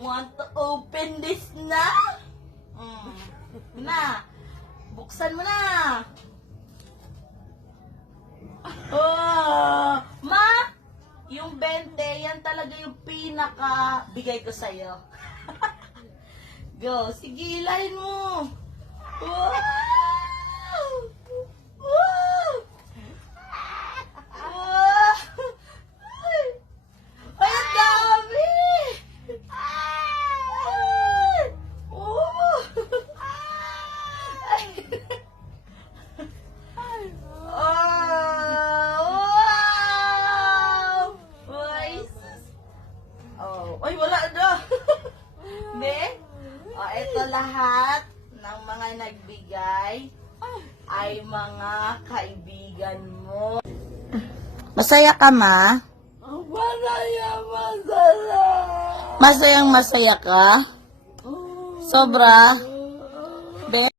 want to open this na? Na. Buksan mo na. Oh, ma, yung 20, yan talaga yung pinaka bigay ko sa'yo. Go, sige, ilahin mo. Wow! Wow! Wow! Ay, ang dami! Ay! Oh! Ay! Wow! Ay, sus. Oh, ay, wala na. Hindi? Oh, ito lahat ng mga nagbigay ay mga kaibigan mo. Masaya ka, ma? Masaya, masaya. Masayang masaya ka? Sobra?